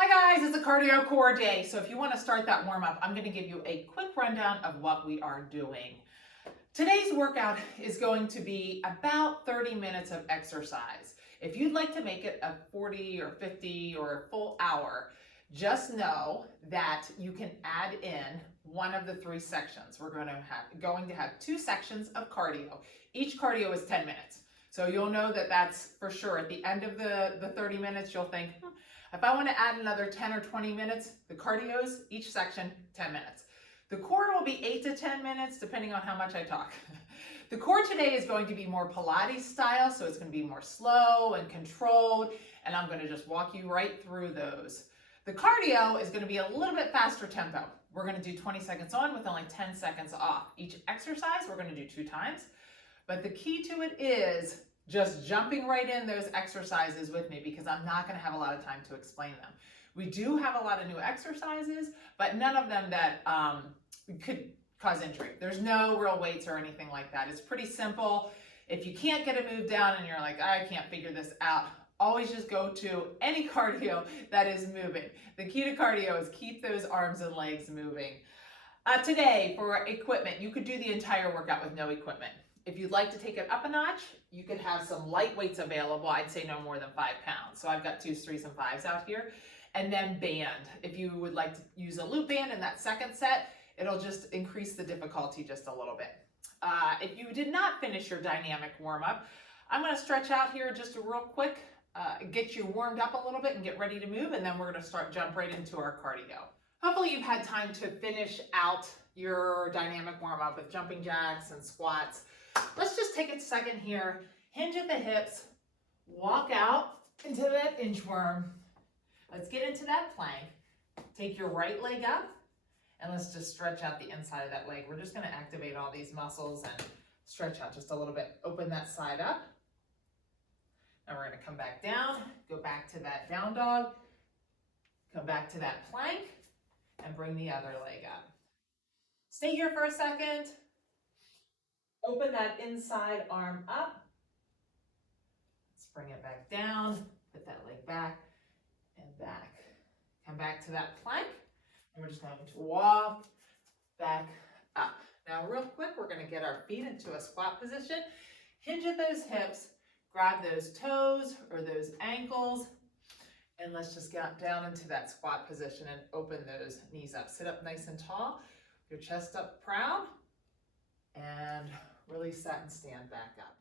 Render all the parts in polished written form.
Hi guys, it's a cardio core day. So if you want to start that warm up, I'm going to give you a quick rundown of what we are doing. Today's workout is going to be about 30 minutes of exercise. If you'd like to make it a 40 or 50 or a full hour, just know that you can add in one of the three sections. We're going to have two sections of cardio. Each cardio is 10 minutes. So you'll know that that's for sure. At the end of the 30 minutes, you'll think, if I want to add another 10 or 20 minutes, the cardios, each section, 10 minutes. The core will be 8 to 10 minutes, depending on how much I talk. The core today is going to be more Pilates style, so it's going to be more slow and controlled, and I'm going to just walk you right through those. The cardio is going to be a little bit faster tempo. We're going to do 20 seconds on with only 10 seconds off. Each exercise, we're going to do 2 times, but the key to it is just jumping right in those exercises with me because I'm not going to have a lot of time to explain them. We do have a lot of new exercises, but none of them that could cause injury. There's no real weights or anything like that. It's pretty simple. If you can't get a move down and you're like, I can't figure this out, always just go to any cardio that is moving. The key to cardio is keep those arms and legs moving. Today, for equipment, you could do the entire workout with no equipment. If you'd like to take it up a notch, you can have some light weights available. I'd say no more than 5 pounds. So I've got 2s, 3s, and 5s out here. And then band. If you would like to use a loop band in that second set, it'll just increase the difficulty just a little bit. If you did not finish your dynamic warm-up, I'm going to stretch out here just real quick, get you warmed up a little bit and get ready to move, and then we're going to jump right into our cardio. Hopefully you've had time to finish out your dynamic warm-up with jumping jacks and squats. Let's just take a second here, hinge at the hips, walk out into that inchworm. Let's get into that plank. Take your right leg up, and let's just stretch out the inside of that leg. We're just gonna activate all these muscles and stretch out just a little bit. Open that side up. Now we're gonna come back down, go back to that down dog, come back to that plank, and bring the other leg up. Stay here for a second. Open that inside arm up. Let's bring it back down, put that leg back and back. Come back to that plank, and we're just going to walk back up. Now real quick, we're going to get our feet into a squat position. Hinge at those hips, grab those toes or those ankles, and let's just get down into that squat position and open those knees up. Sit up nice and tall, your chest up proud, and really set and stand back up.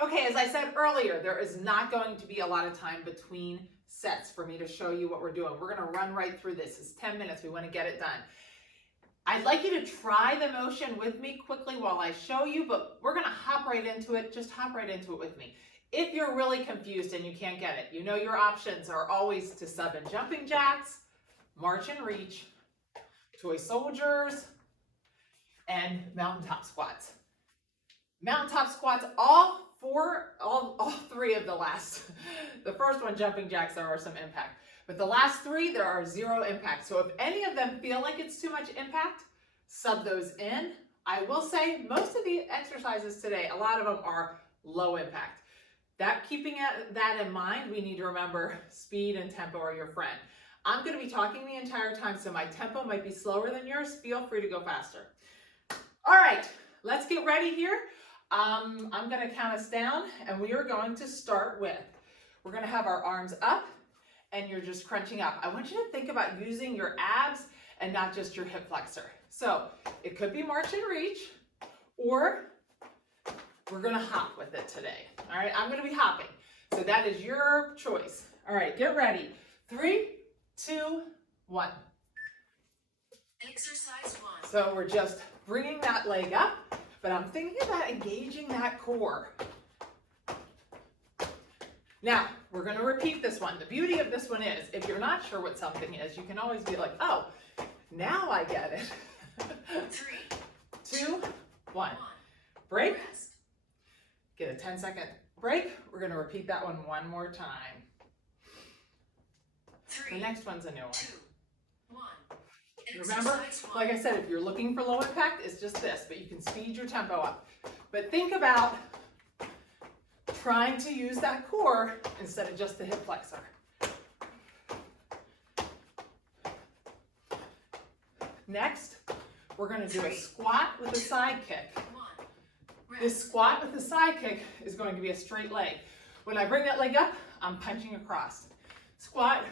Okay, as I said earlier, there is not going to be a lot of time between sets for me to show you what we're doing. We're going to run right through this. It's 10 minutes. We want to get it done. I'd like you to try the motion with me quickly while I show you, but we're going to hop right into it. Just hop right into it with me. If you're really confused and you can't get it, you know your options are always to sub in jumping jacks, march and reach, toy soldiers, and mountaintop squats. Mountaintop squats, all 3 of the last. The first one, jumping jacks, there are some impact. But the last 3, there are 0 impact. So if any of them feel like it's too much impact, sub those in. I will say most of the exercises today, a lot of them are low impact. Keeping that in mind, we need to remember speed and tempo are your friend. I'm going to be talking the entire time, so my tempo might be slower than yours. Feel free to go faster. All right, let's get ready here. I'm going to count us down, and we are going to start with, we're going to have our arms up, and you're just crunching up. I want you to think about using your abs and not just your hip flexor. So it could be march and reach, or we're going to hop with it today. All right, I'm going to be hopping. So that is your choice. All right, get ready. 3, 2, 1. Exercise 1. So we're just bringing that leg up, but I'm thinking about engaging that core. Now, we're going to repeat this one. The beauty of this one is, if you're not sure what something is, you can always be like, oh, now I get it. 3, 2, 1. Break. Rest. Get a 10-second break. We're going to repeat that one more time. 3, The next one's a new one. 2, 1. Remember, Exercise 1. like I said, if you're looking for low impact, it's just this, but you can speed your tempo up. But think about trying to use that core instead of just the hip flexor. Next, we're going to do a squat with a side kick. This squat with the side kick is going to be a straight leg. When I bring that leg up, I'm punching across. Squat,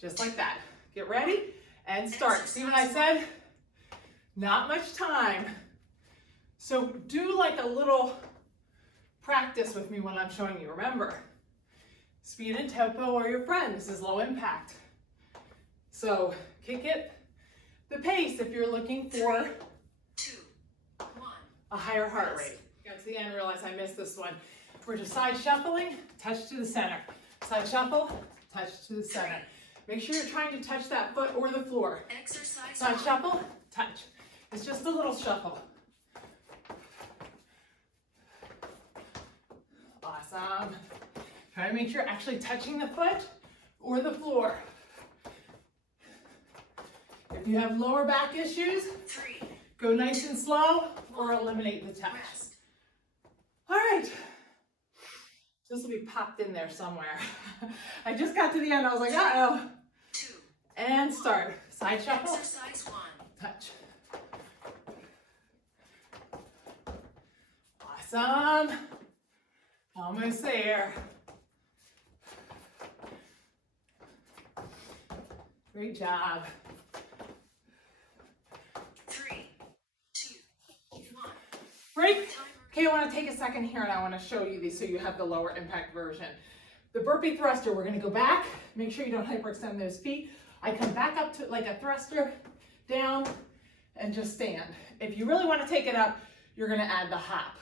just like that. Get ready and start. See what I said? Not much time. So do like a little practice with me when I'm showing you. Remember, speed and tempo are your friend. This is low impact. So kick it the pace if you're looking for a higher heart rate. Got to the end, realize I missed this one. We're just side shuffling, touch to the center. Side shuffle, touch to the center. Make sure you're trying to touch that foot or the floor. Side shuffle, touch. It's just a little shuffle. Awesome. Try to make sure you're actually touching the foot or the floor. If you have lower back issues, go nice and slow or eliminate the touch. All right. This will be popped in there somewhere. I just got to the end. I was like, uh-oh. And start. Side shuffle. Touch. Awesome. Almost there. Great job. 3, 2, 1. Break. Okay, I want to take a second here and I want to show you these so you have the lower impact version. The burpee thruster, we're going to go back. Make sure you don't hyperextend those feet. I come back up to like a thruster, down, and just stand. If you really want to take it up, you're going to add the hop.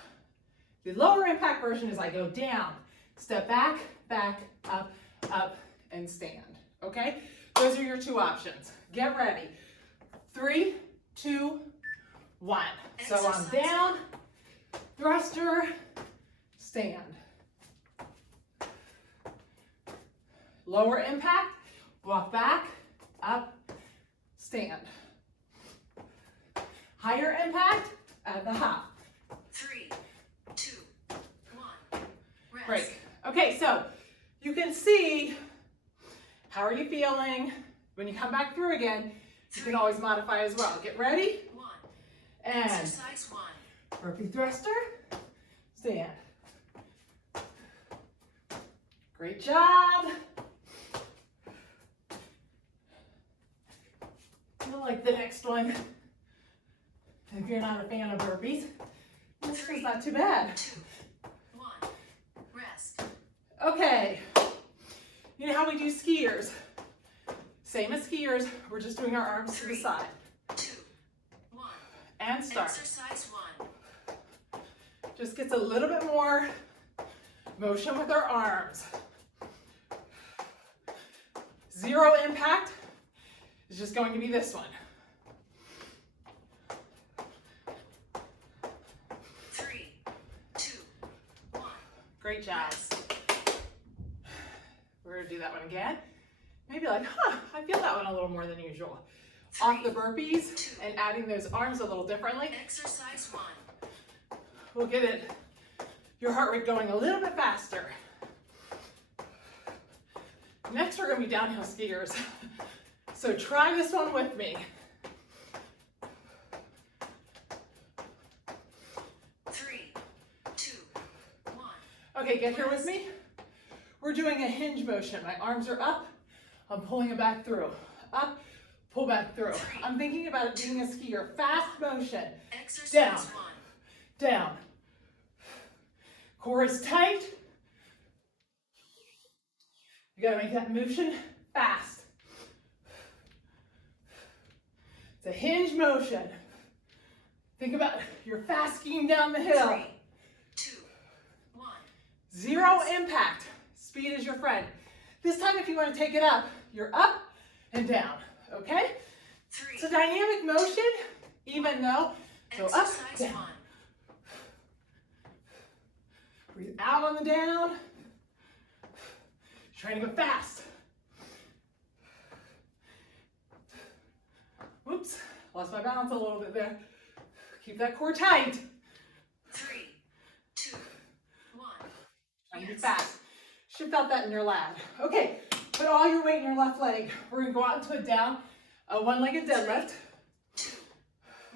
The lower impact version is I go down, step back, back, up, and stand. Okay? Those are your two options. Get ready. 3, 2, 1. So I'm down, thruster, stand. Lower impact, walk back, up, stand. Higher impact, add the hop. 3, 2, 1. Rest. Break. Okay, so you can see, how are you feeling? When you come back through again, you can always modify as well. Get ready. 1. And Exercise 1. burpee thruster, stand. Great job. I like the next one. If you're not a fan of burpees, this one's not too bad. 2, 1. Rest. Okay. You know how we do skiers? Same as skiers, we're just doing our arms to the side. 2, 1. And start. Exercise 1. Just gets a little bit more motion with our arms. Zero impact is just going to be this one. 3, 2, 1. Great job. Rest. We're going to do that one again. Maybe like, I feel that one a little more than usual. Off the burpees and adding those arms a little differently. Exercise 1. We'll get it, your heart rate going a little bit faster. Next, we're going to be downhill skiers. So try this one with me. 3, 2, 1. Okay, get here with me. We're doing a hinge motion. My arms are up. I'm pulling it back through. Up, pull back through. I'm thinking about it being a skier. Fast motion. Exercise Down. 1. Down. Core is tight. You gotta make that motion fast. It's a hinge motion. Think about you're fast skiing down the hill. 3, 2, 1. Zero impact. Speed is your friend. This time if you want to take it up, you're up and down, okay? 3, It's a dynamic motion, even though, so up, exercise down. 1. Breathe out on the down. Trying to go fast. Whoops, lost my balance a little bit there. Keep that core tight. 3, 2, 1. want to be fast. Should have felt that in your lat. Okay, put all your weight in your left leg. We're going to go out into a one-legged deadlift. 2,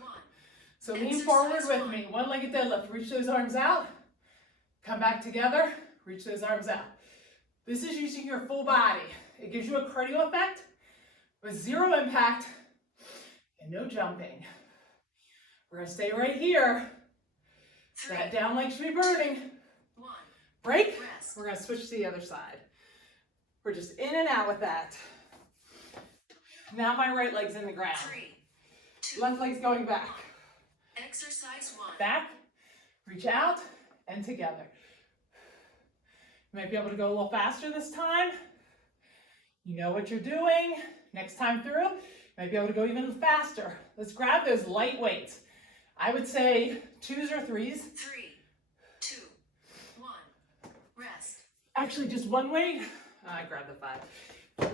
1. So lean forward with me. One-legged deadlift. Reach those arms out. Come back together. Reach those arms out. This is using your full body. It gives you a cardio effect with zero impact and no jumping. We're going to stay right here. 3, That down leg should be burning. 1. Break. Rest. We're going to switch to the other side. We're just in and out with that. Now my right leg's in the ground. 3, 2. Left leg's going back. Exercise 1. Back, reach out, and together. You might be able to go a little faster this time. You know what you're doing. Next time through, you might be able to go even faster. Let's grab those light weights. I would say 2s or 3s. 3, 2, 1. Rest. Actually, just one weight. I grabbed the 5.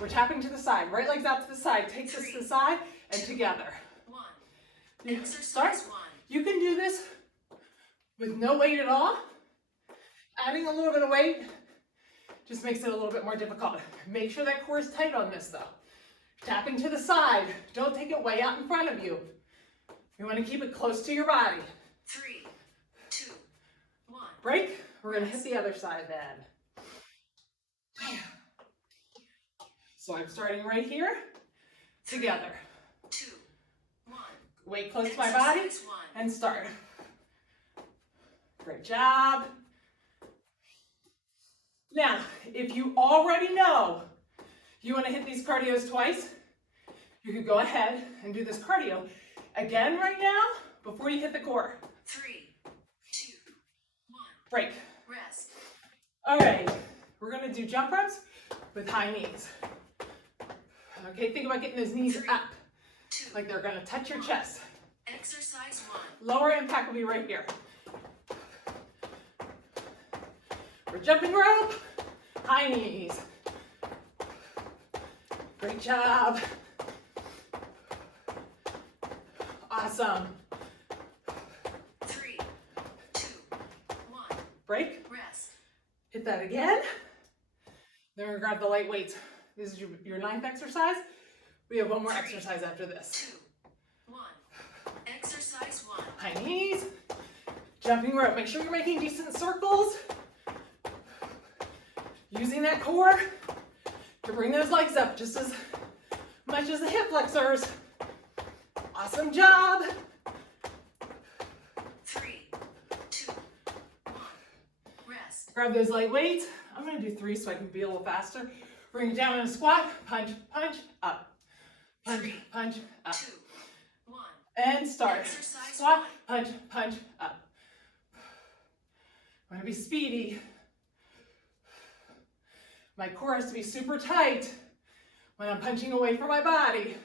We're tapping to the side. Right leg's out to the side. Take this to the side and together. 1. You Exercise start. 1. You can do this with no weight at all. Adding a little bit of weight just makes it a little bit more difficult. Make sure that core is tight on this though. Tapping to the side. Don't take it way out in front of you. You want to keep it close to your body. 3, 2, 1. Break. We're going to hit the other side then. So I'm starting right here. Together. 2, 1. Weight close to my body Exercise 1. and start. Great job. Now, if you already know you want to hit these cardios twice, you could go ahead and do this cardio again right now before you hit the core. 3, 2, 1. Break. Rest. All right, we're going to do jump reps with high knees. Okay, think about getting those knees up 2. like they're going to touch your chest. Exercise 1. Lower impact will be right here. We're jumping rope, high knees. Great job. Awesome. 3, 2, 1. Break. Rest. Hit that again. Then we're gonna grab the light weights. This is your 9th exercise. We have one more exercise after this. 2, 1. Exercise 1. High knees, jumping rope. Make sure you're making decent circles. Using that core to bring those legs up just as much as the hip flexors. Awesome job. 3, 2, 1. Rest. Grab those light weights. I'm going to do 3 so I can be a little faster. Bring it down in a squat. Punch, punch, up. Punch, 3, punch, up. 2, 1. And start. Exercise Squat, 1. punch, punch, up. I'm going to be speedy. My core has to be super tight when I'm punching away from my body.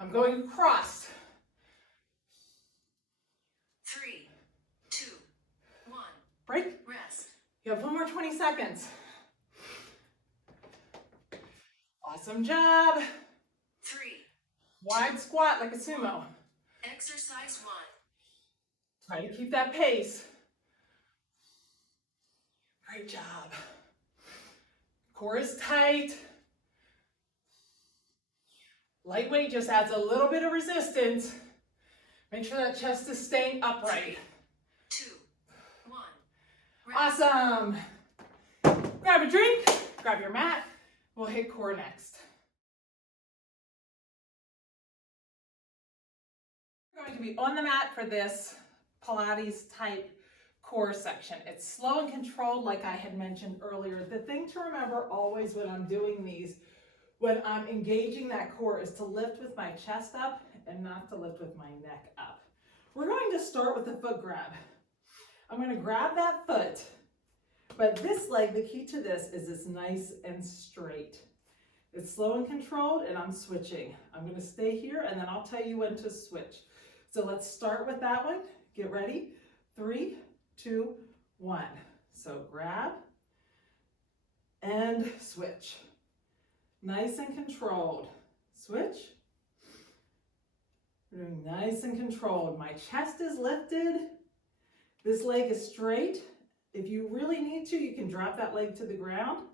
I'm going across. 3, 2, 1. Break. Rest. You have one more 20 seconds. Awesome job. 3. Wide squat like a sumo. Exercise 1. Try to keep that pace. Great job. Core is tight. Lightweight just adds a little bit of resistance. Make sure that chest is staying upright. 2, 1. Rest. Awesome. Grab a drink, grab your mat. We'll hit core next. We're going to be on the mat for this Pilates type core section. It's slow and controlled like I had mentioned earlier. The thing to remember always when I'm doing these, when I'm engaging that core, is to lift with my chest up and not to lift with my neck up. We're going to start with the foot grab. I'm going to grab that foot, but this leg, the key to this is it's nice and straight. It's slow and controlled, and I'm switching. I'm going to stay here, and then I'll tell you when to switch. So let's start with that one. Get ready. 3, 2, 1. So grab and switch. Nice and controlled. Switch. We're doing nice and controlled. My chest is lifted. This leg is straight, If you really need to, you can drop that leg to the ground,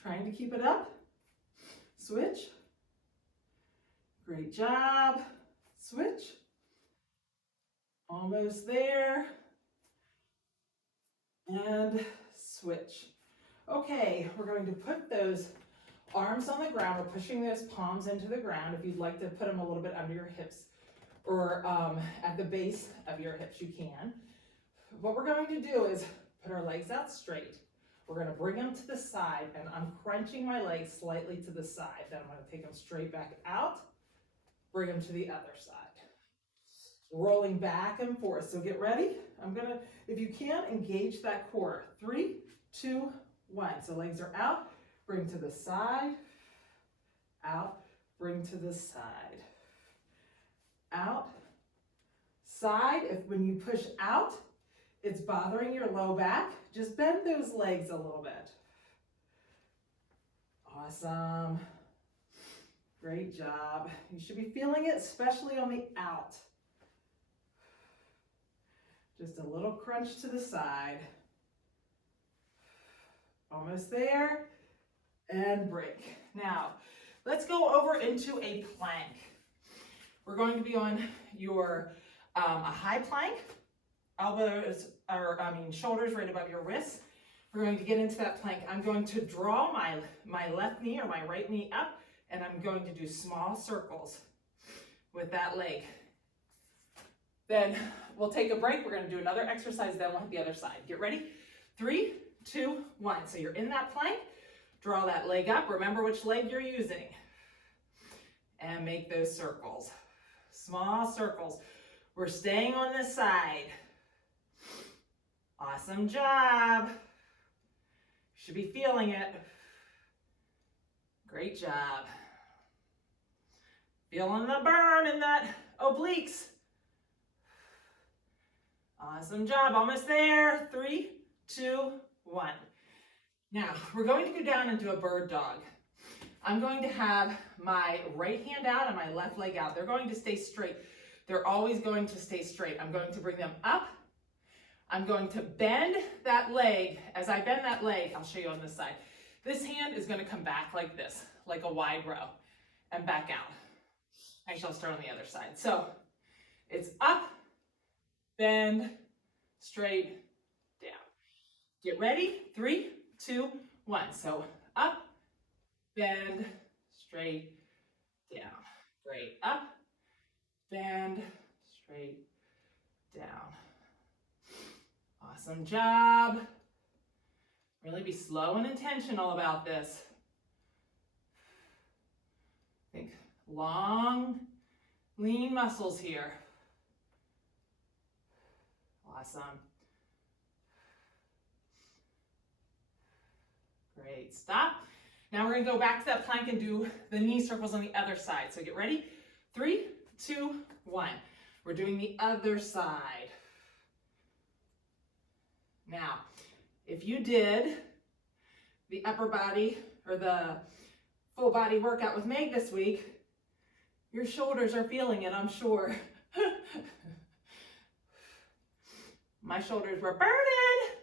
trying to keep it up. Switch. Great job. Switch. Almost there. And switch. Okay, we're going to put those arms on the ground. We're pushing those palms into the ground. If you'd like to put them a little bit under your hips or at the base of your hips, you can. What we're going to do is put our legs out straight. We're going to bring them to the side, and I'm crunching my legs slightly to the side. Then I'm going to take them straight back out, bring them to the other side. Rolling back and forth. So get ready. I'm going to, if you can, engage that core. 3, 2, 1. So legs are out. Bring to the side. Out. Bring to the side. Out. Side. If when you push out, it's bothering your low back, just bend those legs a little bit. Awesome. Great job. You should be feeling it, especially on the out. Just a little crunch to the side. Almost there. And break. Now, let's go over into a plank. We're going to be on your a high plank. Elbows, shoulders right above your wrists. We're going to get into that plank. I'm going to draw my left knee or my right knee up, and I'm going to do small circles with that leg. Then we'll take a break. We're going to do another exercise, then we'll hit the other side. Get ready? 3, 2, 1. So you're in that plank. Draw that leg up. Remember which leg you're using. And make those circles. Small circles. We're staying on this side. Awesome job. Should be feeling it. Great job. Feeling the burn in that obliques. Awesome job. Almost there. 3, 2, 1. Now, we're going to go down and do a bird dog. I'm going to have my right hand out and my left leg out. They're going to stay straight. They're always going to stay straight. I'm going to bring them up. I'm going to bend that leg. As I bend that leg, I'll show you on this side. This hand is going to come back like this, like a wide row, and back out. Actually, I'll start on the other side. So it's up, bend, straight, down. Get ready? 3, 2, 1. So up, bend, straight, down. Great. Up, bend, straight, down. Awesome job. Really be slow and intentional about this. Think long, lean muscles here. Awesome. Great. Stop. Now we're going to go back to that plank and do the knee circles on the other side. So get ready. 3, 2, 1. We're doing the other side. Now, if you did the upper body or the full body workout with Meg this week, your shoulders are feeling it, I'm sure. My shoulders were burning.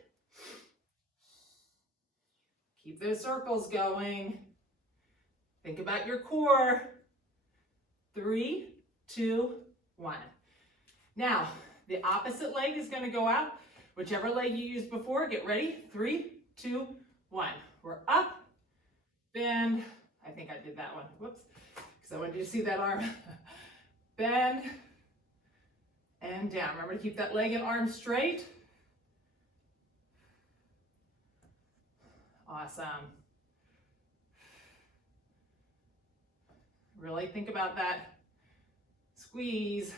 Keep those circles going. Think about your core. 3, 2, 1. Now, the opposite leg is going to go out. Whichever leg you used before, get ready. 3, 2, 1. We're up, bend. I think I did that one. Whoops. Because I wanted you to see that arm. Bend and down. Remember to keep that leg and arm straight. Awesome. Really think about that squeeze.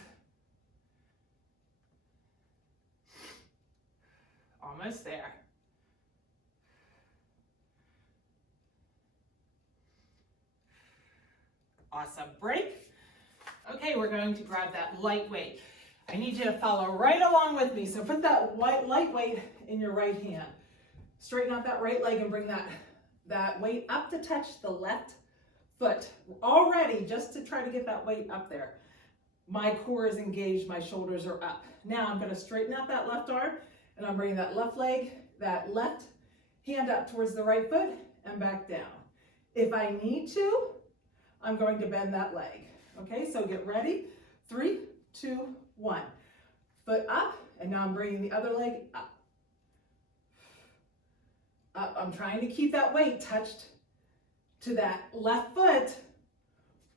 Almost there. Awesome. Break. Okay, we're going to grab that light weight. I need you to follow right along with me. So put that light weight in your right hand. Straighten out that right leg and bring that weight up to touch the left foot. Already, just to try to get that weight up there. My core is engaged, my shoulders are up. Now I'm going to straighten out that left arm, and I'm bringing that that left hand up towards the right foot and back down. If I need to, I'm going to bend that leg. Okay, so get ready. 3, 2, 1. Foot up, and now I'm bringing the other leg up. Up. I'm trying to keep that weight touched to that left foot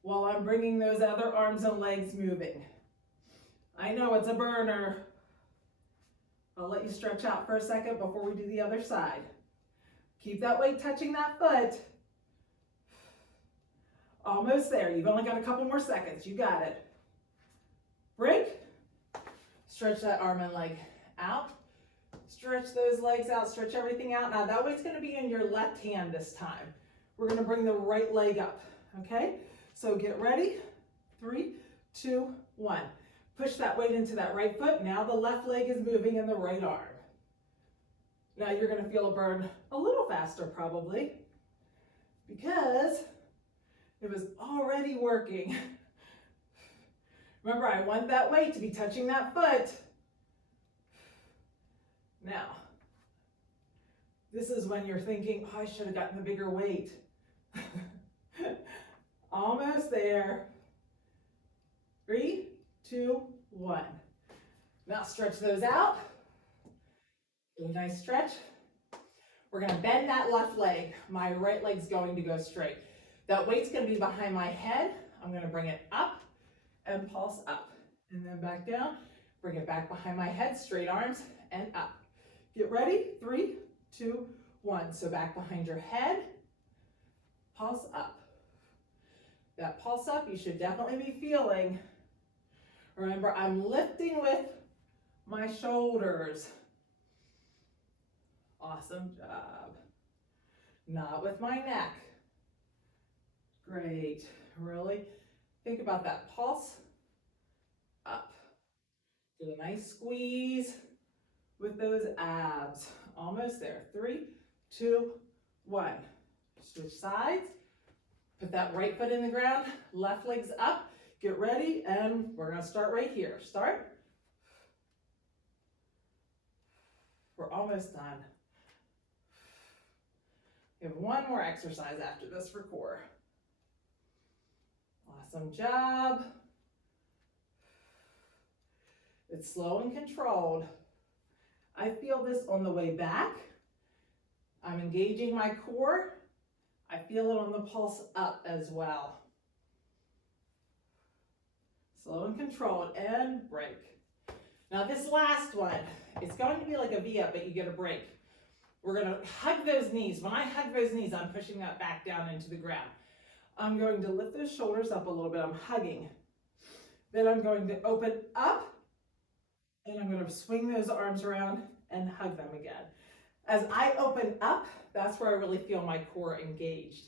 while I'm bringing those other arms and legs moving. I know it's a burner. I'll let you stretch out for a second before we do the other side. Keep that weight touching that foot. Almost there. You've only got a couple more seconds. You got it. Break. Stretch that arm and leg out. Stretch those legs out. Stretch everything out. Now that weight's going to be in your left hand this time. We're going to bring the right leg up. Okay? So get ready. 3, 2, 1. Push that weight into that right foot. Now the left leg is moving in the right arm. Now you're going to feel a burn a little faster probably because it was already working. Remember, I want that weight to be touching that foot. Now, this is when you're thinking, oh, I should have gotten the bigger weight. Almost there. 3, 2, 1. Now stretch those out. Do a nice stretch. We're going to bend that left leg. My right leg's going to go straight. That weight's going to be behind my head. I'm going to bring it up and pulse up. And then back down. Bring it back behind my head. Straight arms and up. Get ready. 3, 2, 1. So back behind your head. Pulse up. That pulse up you should definitely be feeling. Remember, I'm lifting with my shoulders. Awesome job. Not with my neck. Great. Really think about that pulse up. Do a nice squeeze with those abs. Almost there. 3, 2, 1. Switch sides. Put that right foot in the ground. Left leg's up. Get ready, and we're going to start right here. Start. We're almost done. We have one more exercise after this for core. Awesome job. It's slow and controlled. I feel this on the way back. I'm engaging my core. I feel it on the pulse up as well. Slow and controlled, and break. Now this last one, it's going to be like a V-up, but you get a break. We're going to hug those knees. When I hug those knees, I'm pushing that back down into the ground. I'm going to lift those shoulders up a little bit. I'm hugging. Then I'm going to open up, and I'm going to swing those arms around and hug them again. As I open up, that's where I really feel my core engaged.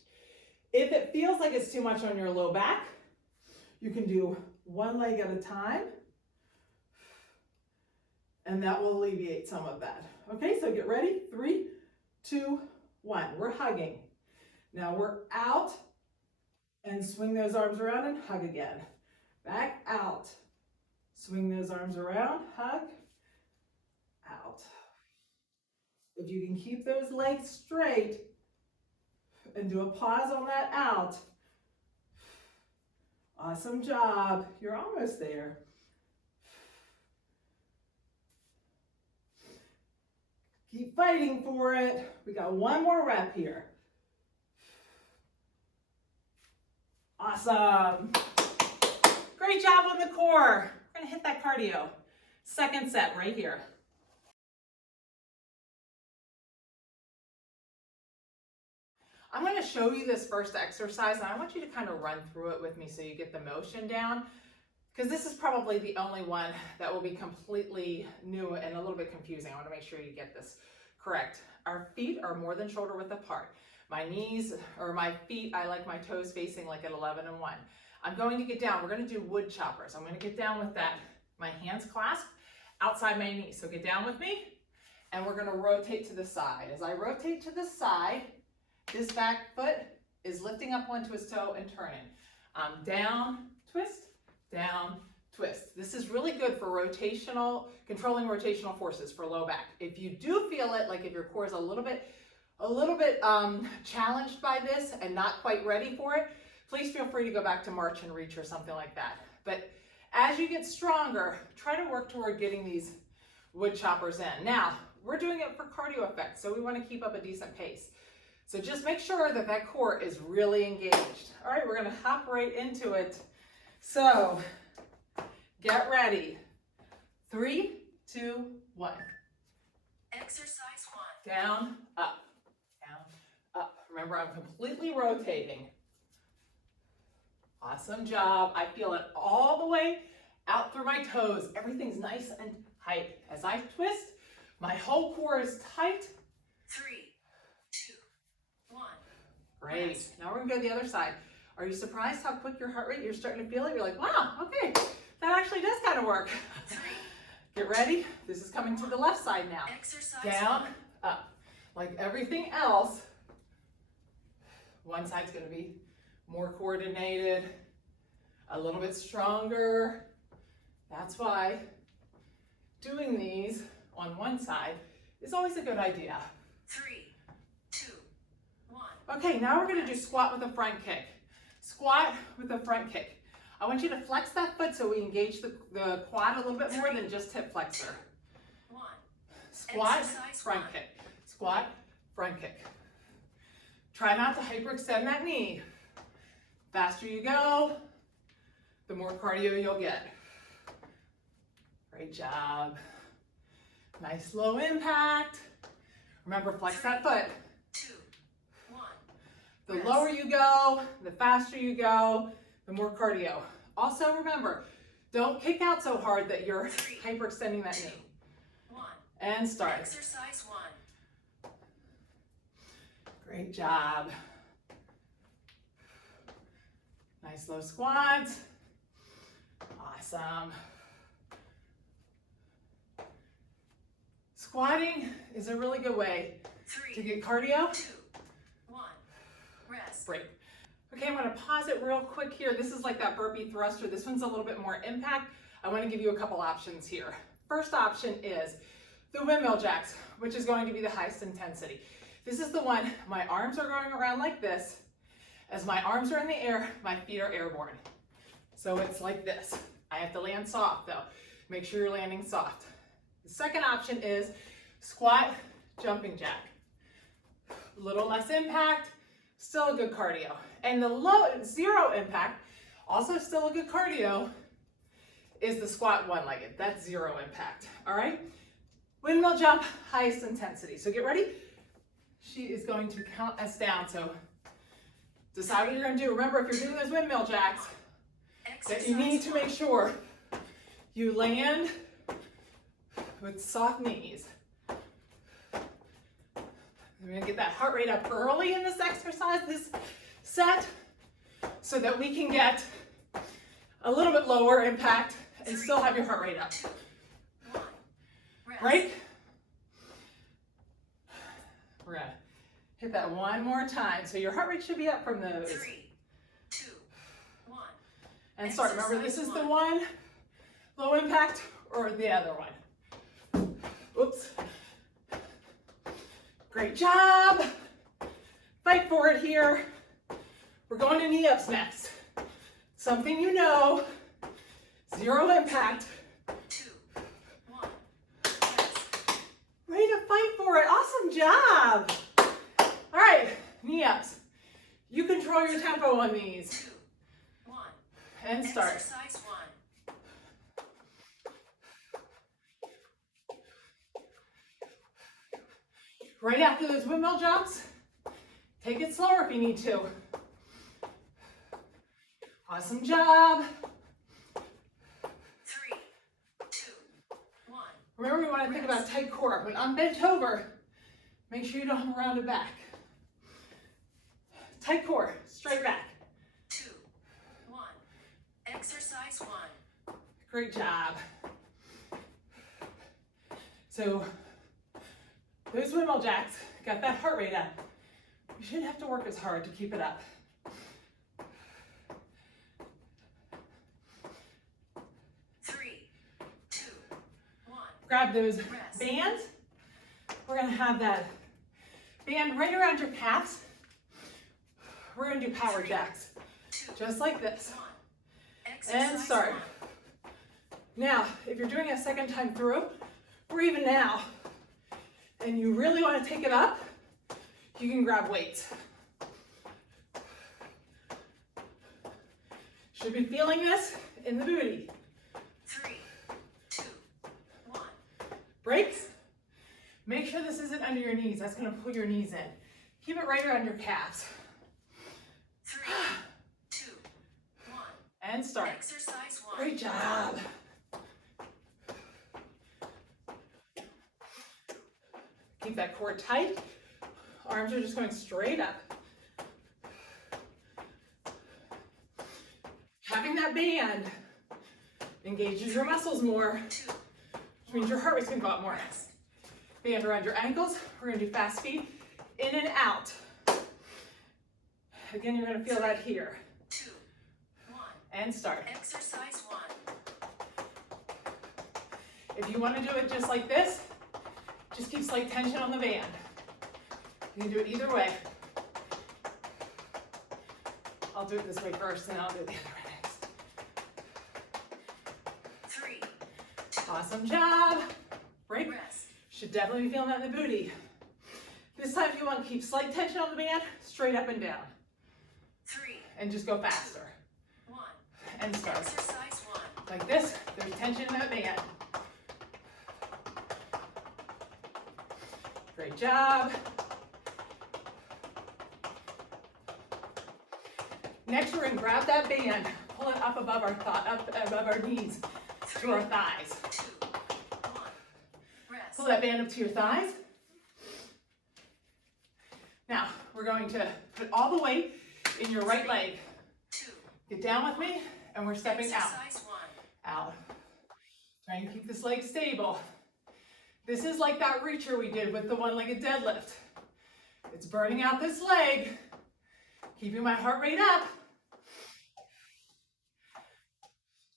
If it feels like it's too much on your low back, you can do one leg at a time, and that will alleviate some of that. Okay, so get ready. 3, 2, 1. We're hugging. Now we're out, and swing those arms around and hug again. Back out. Swing those arms around, hug, out. If you can keep those legs straight and do a pause on that out. Awesome job. You're almost there. Keep fighting for it. We got one more rep here. Awesome. Great job on the core. We're going to hit that cardio. Second set right here. I'm going to show you this first exercise, and I want you to kind of run through it with me so you get the motion down, because this is probably the only one that will be completely new and a little bit confusing. I want to make sure you get this correct. Our feet are more than shoulder width apart. My knees, or my feet, I like my toes facing like at 11 and 1. I'm going to get down. We're going to do wood choppers. I'm going to get down with that, my hands clasped outside my knees. So get down with me, and we're going to rotate to the side. As I rotate to the side, this back foot is lifting up onto its toe and turning. Down, twist, down, twist. This is really good for controlling rotational forces for low back. If you do feel it, like if your core is a little bit challenged by this and not quite ready for it, please feel free to go back to March and Reach or something like that. But as you get stronger, try to work toward getting these wood choppers in. Now, we're doing it for cardio effect, so we want to keep up a decent pace. So just make sure that that core is really engaged. All right, we're going to hop right into it. So get ready. 3, 2, 1. Exercise 1. Down, up, down, up. Remember, I'm completely rotating. Awesome job. I feel it all the way out through my toes. Everything's nice and tight. As I twist, my whole core is tight. 3, 2, 1. Great. Now we're gonna go to the other side. Are you surprised how quick your heart rate, you're starting to feel it? You're like, wow, okay, that actually does kind of work. 3. Get ready. This is coming to the left side now. Exercise Down, 1. up. Like everything else, one side's gonna be more coordinated, a little bit stronger. That's why doing these on one side is always a good idea. 3, 2, 1. Okay, now we're gonna do squat with a front kick. Squat with a front kick. I want you to flex that foot so we engage the quad a little bit more than just hip flexor. 1. Squat, Exercise front 1. kick. Squat, front kick. Try not to hyperextend that knee. Faster you go, the more cardio you'll get. Great job. Nice low impact. Remember, flex that foot. 2, 1. The lower you go, the faster you go, the more cardio. Also remember, don't kick out so hard that you're hyperextending that knee. 1. And start. Exercise 1. Great job. Nice low squats. Awesome. Squatting is a really good way to 3, get cardio. 2, 1. Rest. Break. Okay, I'm going to pause it real quick here. This is like that burpee thruster. This one's a little bit more impact. I want to give you a couple options here. First option is the Windmill Jacks, which is going to be the highest intensity. This is the one, my arms are going around like this. As my arms are in the air, my feet are airborne. So it's like this. I have to land soft though. Make sure you're landing soft. The second option is squat jumping jack. A little less impact, still a good cardio. And the zero impact, also still a good cardio, is the squat one-legged. That's zero impact, all right? Windmill jump, highest intensity. So get ready. She is going to count us down. So decide what you're gonna do. Remember, if you're doing those windmill jacks, that you need to make sure you land with soft knees. We're gonna get that heart rate up early in this exercise, this set, so that we can get a little bit lower impact and still have your heart rate up. 1. Rest. Break. We're gonna hit that one more time. So your heart rate should be up from those. 3, 2, 1. And start. Remember, this is the one, low impact, or the other one. Oops. Great job. Fight for it here. We're going to knee ups next. Something you know, zero impact. 2, 1. Ready to fight for it. Awesome job. All right, knee ups. You control your tempo on these. 2, 1. And start. Exercise 1. Right after those windmill jumps, take it slower if you need to. Awesome job. 3, 2, 1. Remember, we want to think about tight core. When I'm bent over, make sure you don't have a rounded back. Tight core, straight back. 2, 1. Exercise 1. Great job. So, those windmill jacks got that heart rate up. You shouldn't have to work as hard to keep it up. 3, grab those Rest. bands. We're gonna have that band right around your calves. We're gonna do power jacks, 2, just like this. 1. And Exercise start. 1. Now, if you're doing a second time through, or even now, and you really want to take it up, you can grab weights. Should be feeling this in the booty. 3, 2, 1. Break. Make sure this isn't under your knees. That's going to pull your knees in. Keep it right around your calves. 3, 2, 1. And start. Exercise 1. Great job. Keep that core tight. Arms are just going straight up. Having that band engages your muscles more, 2, which means your heart rate's gonna go up more. rest. Band around your ankles. We're gonna do fast feet in and out. Again, you're gonna feel that here. 2, 1. And start. Exercise 1. If you want to do it just like this, just keep slight tension on the band. You can do it either way. I'll do it this way first, and I'll do it the other way next. 3, 2, Awesome job. Break. rest. Should definitely be feeling that in the booty. This time, if you want to keep slight tension on the band, straight up and down. 3, And just go faster. 1. And start. Exercise 1. Like this, there's tension in that band. Great job. Next, we're gonna grab that band, pull it up above our knees to our thighs. 2, 1. Rest. Pull that band up to your thighs. Now, we're going to put all the weight in your right leg. 2, Get down with me, and we're stepping out. exercise 1. Out. Trying to keep this leg stable. This is like that reacher we did with the one-legged deadlift. It's burning out this leg, keeping my heart rate up.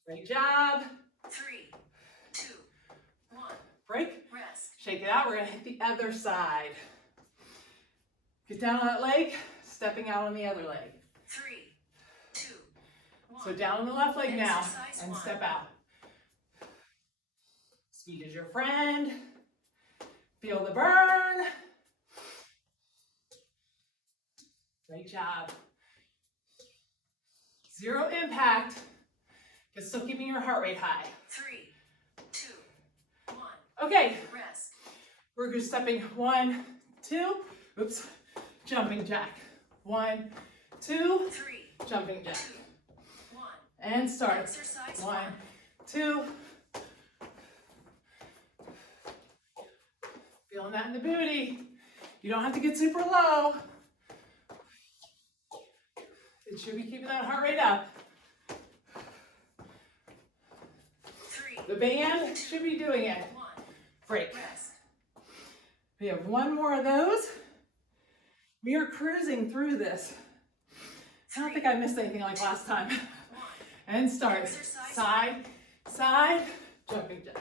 Great job. 3, 2, 1. Break. Rest. Shake it out. We're gonna hit the other side. Get down on that leg, stepping out on the other leg. 3, 2, 1. So down on the left leg now, Exercise and 1. step out. Speed is your friend. Feel the burn. Great job. Zero impact, but still keeping your heart rate high. 3, 2, 1. Okay, Rest. we're just stepping 1, 2, oops, jumping jack. 1, 2, 3, jumping jack. 2, 1. And start. Exercise 1, 1. 2. Feeling that in the booty. You don't have to get super low. It should be keeping that heart rate up. 3, The band should be doing it. 1. Break. Rest. We have one more of those. We are cruising through this. I don't think I missed anything like last time. 1. And start. Exercise. Side, side, jumping jack.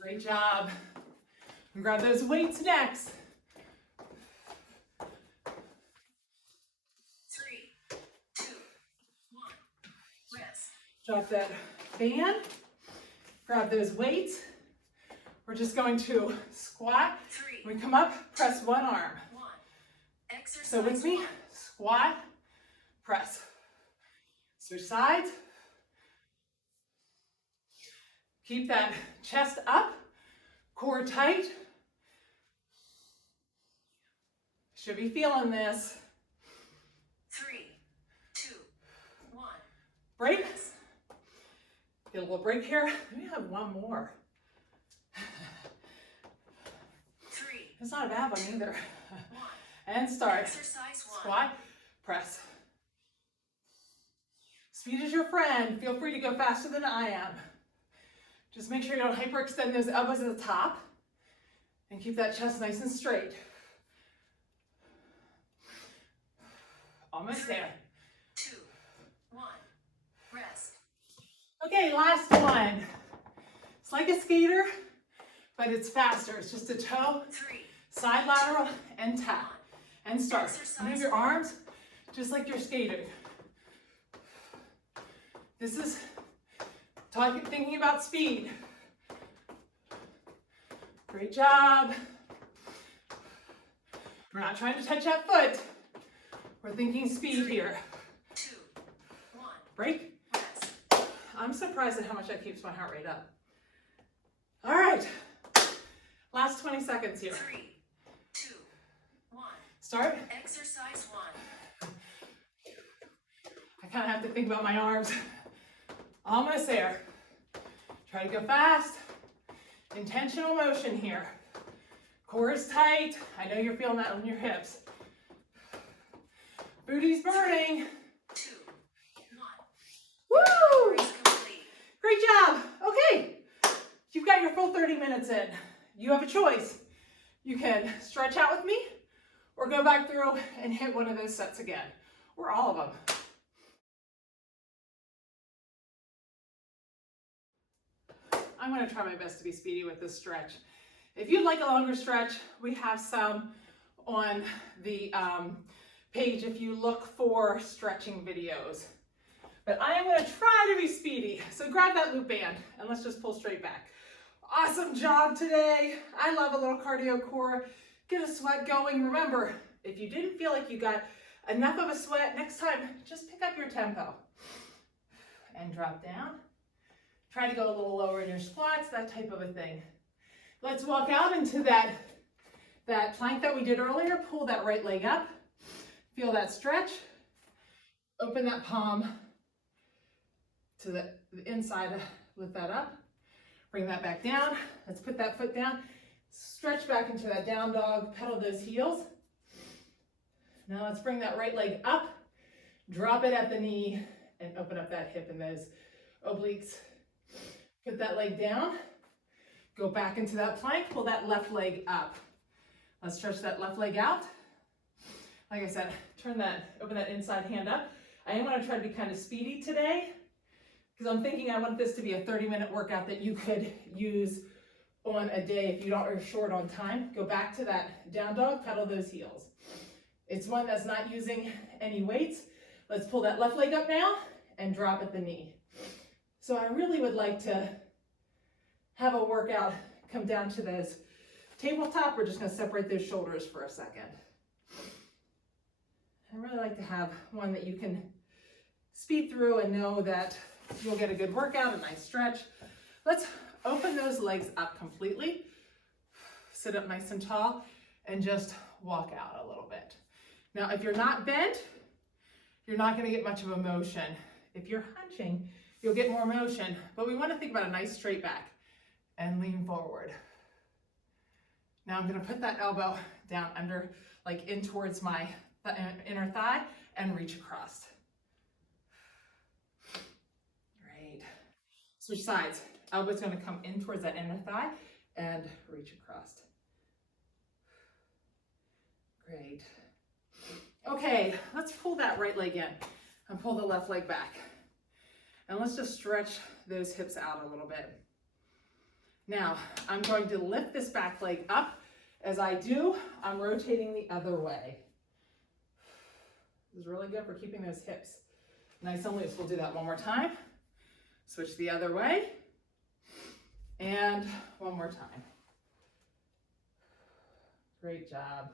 Great job. And grab those weights next. 3, 2, 1. Rest. Drop that band. Grab those weights. We're just going to squat. 3, When we come up, press one arm. 1. Exercise So with me, 1. squat, press. Switch sides. Keep that chest up, core tight. Should be feeling this. 3, 2, 1. Break. Rest. Get a little break here. We have one more. 3, It's not a bad one either. 1. And start. Exercise 1. Squat, press. Speed is your friend. Feel free to go faster than I am. Just make sure you don't hyperextend those elbows at the top and keep that chest nice and straight. Almost there. 2, 1. Okay, last one. It's like a skater, but it's faster. It's just a toe, 3, side lateral, and tap. And start. Exercise Move your arms just like you're skating. This is thinking about speed. Great job. We're not trying to touch that foot. We're thinking speed here. 2, 1. Break. Rest. I'm surprised at how much that keeps my heart rate up. All right. Last 20 seconds here. 3, 2, 1. Start. Exercise 1. I kind of have to think about my arms. Almost there. Try to go fast. Intentional motion here. Core is tight. I know you're feeling that on your hips. Booty's burning. 2, 1. Woo! Race complete. Great job. Okay. You've got your full 30 minutes in. You have a choice. You can stretch out with me or go back through and hit one of those sets again, or all of them. I'm going to try my best to be speedy with this stretch. If you'd like a longer stretch, we have some on the page if you look for stretching videos. But I am going to try to be speedy. So grab that loop band and let's just pull straight back. Awesome job today. I love a little cardio core. Get a sweat going. Remember, if you didn't feel like you got enough of a sweat, next time, just pick up your tempo and drop down. Try to go a little lower in your squats, that type of a thing. Let's walk out into that plank that we did earlier. Pull that right leg up. Feel that stretch. Open that palm to the inside. Lift that up. Bring that back down. Let's put that foot down. Stretch back into that down dog. Pedal those heels. Now let's bring that right leg up. Drop it at the knee and open up that hip and those obliques. Put that leg down. Go back into that plank. Pull that left leg up. Let's stretch that left leg out. Like I said, open that inside hand up. I am going to try to be kind of speedy today because I'm thinking I want this to be a 30-minute workout that you could use on a day if you are short on time. Go back to that down dog, pedal those heels. It's one that's not using any weights. Let's pull that left leg up now and drop at the knee. So I really would like to have a workout come down to those tabletop. We're just going to separate those shoulders for a second. I really like to have one that you can speed through and know that you'll get a good workout, a nice stretch. Let's open those legs up completely. Sit up nice and tall and just walk out a little bit. Now, if you're not bent, you're not going to get much of a motion. If you're hunching, you'll get more motion, but we want to think about a nice straight back and lean forward. Now I'm going to put that elbow down under, like in towards my inner thigh and reach across. Great. Switch sides. Elbow's going to come in towards that inner thigh and reach across. Great. Okay, let's pull that right leg in and pull the left leg back. And let's just stretch those hips out a little bit. Now, I'm going to lift this back leg up. As I do, I'm rotating the other way. This is really good for keeping those hips nice and loose. We'll do that one more time. Switch the other way. And one more time. Great job.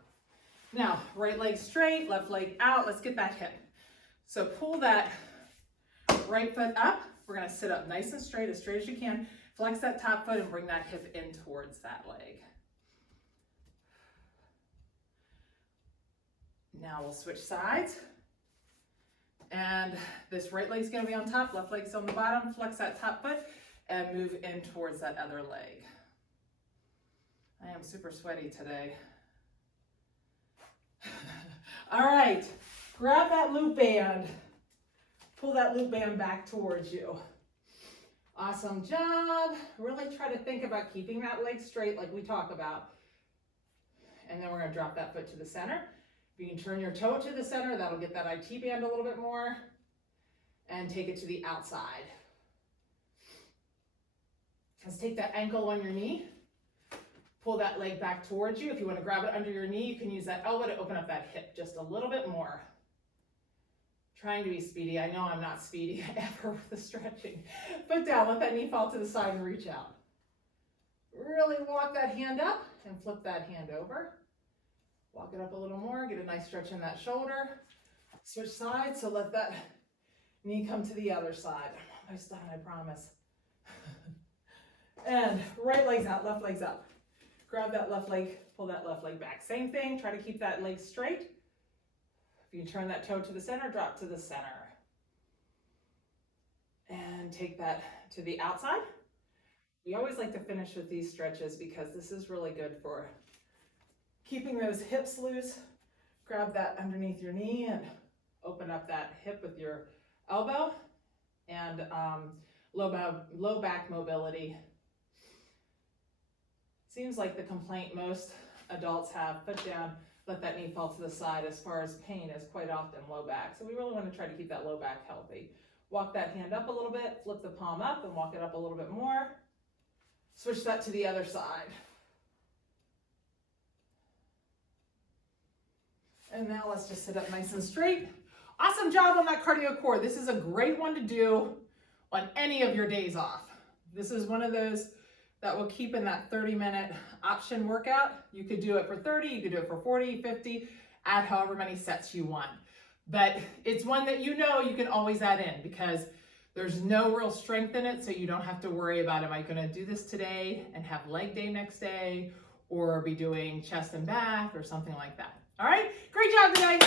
Now, right leg straight, left leg out. Let's get that hip. So pull that right foot up. We're going to sit up nice and straight as you can. Flex that top foot and bring that hip in towards that leg. Now we'll switch sides. And this right leg's going to be on top, left leg's on the bottom. Flex that top foot and move in towards that other leg. I am super sweaty today. All right, grab that loop band. Pull that loop band back towards you. Awesome job. Really try to think about keeping that leg straight like we talk about. And then we're going to drop that foot to the center. If you can turn your toe to the center, that'll get that IT band a little bit more. And take it to the outside. Let's take that ankle on your knee. Pull that leg back towards you. If you want to grab it under your knee, you can use that elbow to open up that hip just a little bit more. Trying to be speedy. I know I'm not speedy ever with the stretching. Put down, let that knee fall to the side and reach out. Really walk that hand up and flip that hand over. Walk it up a little more, get a nice stretch in that shoulder. Switch sides, so let that knee come to the other side. I'm almost done, I promise. And right leg's out, left leg's up. Grab that left leg, pull that left leg back. Same thing, try to keep that leg straight. If you turn that toe to the center, drop to the center. And take that to the outside. We always like to finish with these stretches because this is really good for keeping those hips loose. Grab that underneath your knee and open up that hip with your elbow. And low back mobility. Seems like the complaint most adults have. Put down, let that knee fall to the side. As far as pain is quite often low back. So we really want to try to keep that low back healthy. Walk that hand up a little bit, flip the palm up and walk it up a little bit more. Switch that to the other side. And now let's just sit up nice and straight. Awesome job on that cardio core. This is a great one to do on any of your days off. This is one of those that will keep in that 30-minute option workout. You could do it for 30, you could do it for 40, 50, add however many sets you want. But it's one that you know you can always add in because there's no real strength in it, so you don't have to worry about, am I gonna do this today and have leg day next day, or be doing chest and back or something like that. All right, great job today.